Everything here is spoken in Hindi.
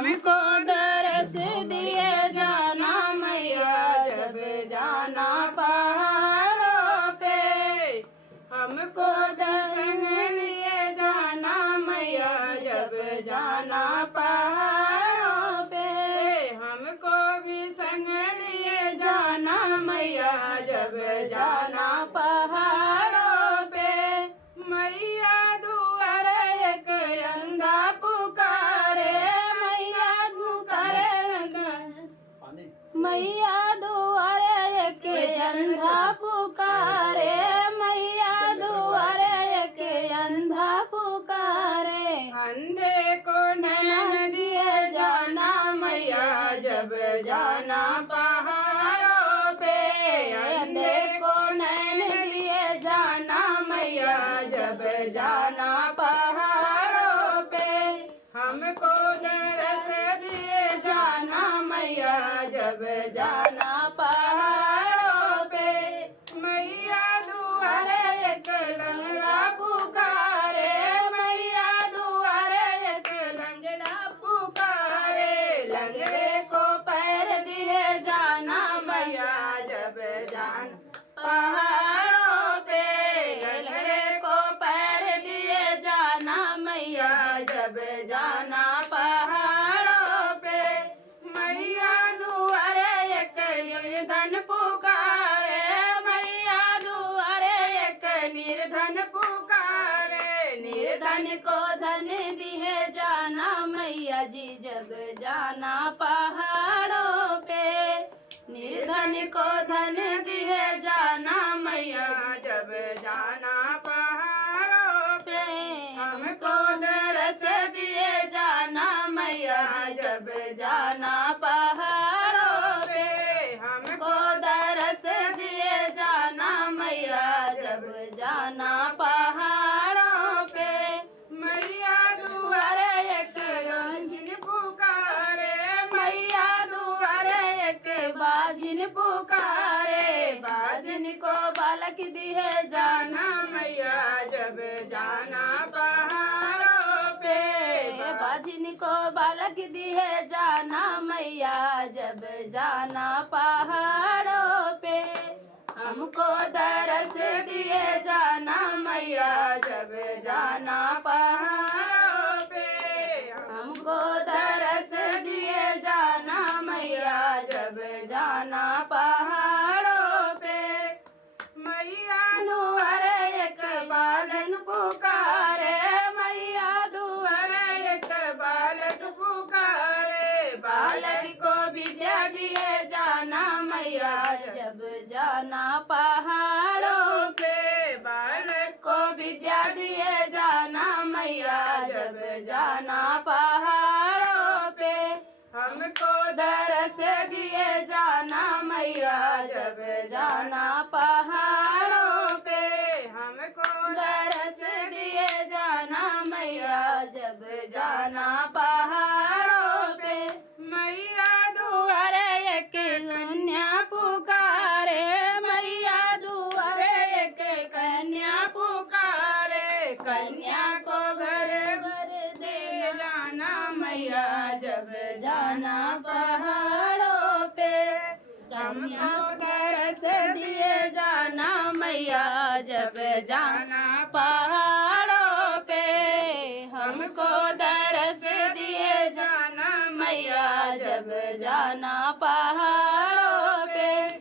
हमको दरस दिए जाना मैया जब जाना पहाड़ों पे। हमको दर्शन लिए जाना मैया जब जाना पहाड़ों पे। हमको भी संग लिए जाना मैया जब जाना पहाड़ों पे। मैया दुआर एक अंधा पुकारे, मैया पुकारे मैया दुआर एक अंधा पुकारे, मैया दुआर एक अंधा पुकारे। अंधे को नैन दिए जाना मैया जब जाना पहाड़ों पे। अंधे को नैन दिए जाना मैया जब जाना पहाड़ों पे। हमको दरस दिए जाना मैया जब जाना पहाड़ों पे। मैया दुआरे एक लंगड़ा पुकारे, मैया दुआरे एक लंगड़ा पुकारे। लंगड़े को पैर दिए जाना मैया जब जाना पहाड़ों पे। लंगड़े को पैर दिए जाना मैया जब जाना पहाड़ों पे। मैया दुआरे एक निर्धन पुकारे, मैया दुआरे एक निर्धन पुकारे। निर्धन को धन दिए जाना मैया जी जब जाना पहाड़ों पे। निर्धन को धन दिए जाना मैया जब जाना पहाड़ों पे। हमको दरस दिए जाना मैया जब जाना पहाड़ों पे। हमको दरस दिए जाना मैया जब जाना पहाड़ों पे। मैया दुआरे एक बाजिन पुकारे, मैया दुआरे एक बाजिन पुकारे। बाजिन को बालक दिए जाना मैया जब जाना पहाड़ों पे। बाजिन को बालक दिए जाना मैया जब जाना पहाड़ों पे। हमको दरस दिए जाना मैया जब जाना पहाड़ों पे। हमको दरस दिए जाना मैया जब जाना पहाड़ों पे। मैया दुआरे एक बालन पुकारे, मैया दुआरे एक बालक पुकारे। बालक को विद्या दिए जाना मैया जब जाना पहाड़ों पे। बालक को विद्या दिए जाना मैया जब जाना पहाड़ों पे। हमको दरस दिए जाना मैया जब जाना पहाड़ों पे। हमको दरस दिए जाना मैया जब जाना पहाड़ों पे। मैया दुआरे एक कन्या पुकारे, मैया दुआरे एक कन्या पुकारे। कन्या को घर भर दे जाना मैया जब जाना पहाड़ों पे। कन्या को दरस दिए जाना मैया जब जाना पहाड़ों पे। हमको दरस दिए जाना मैया जब जाना पहाड़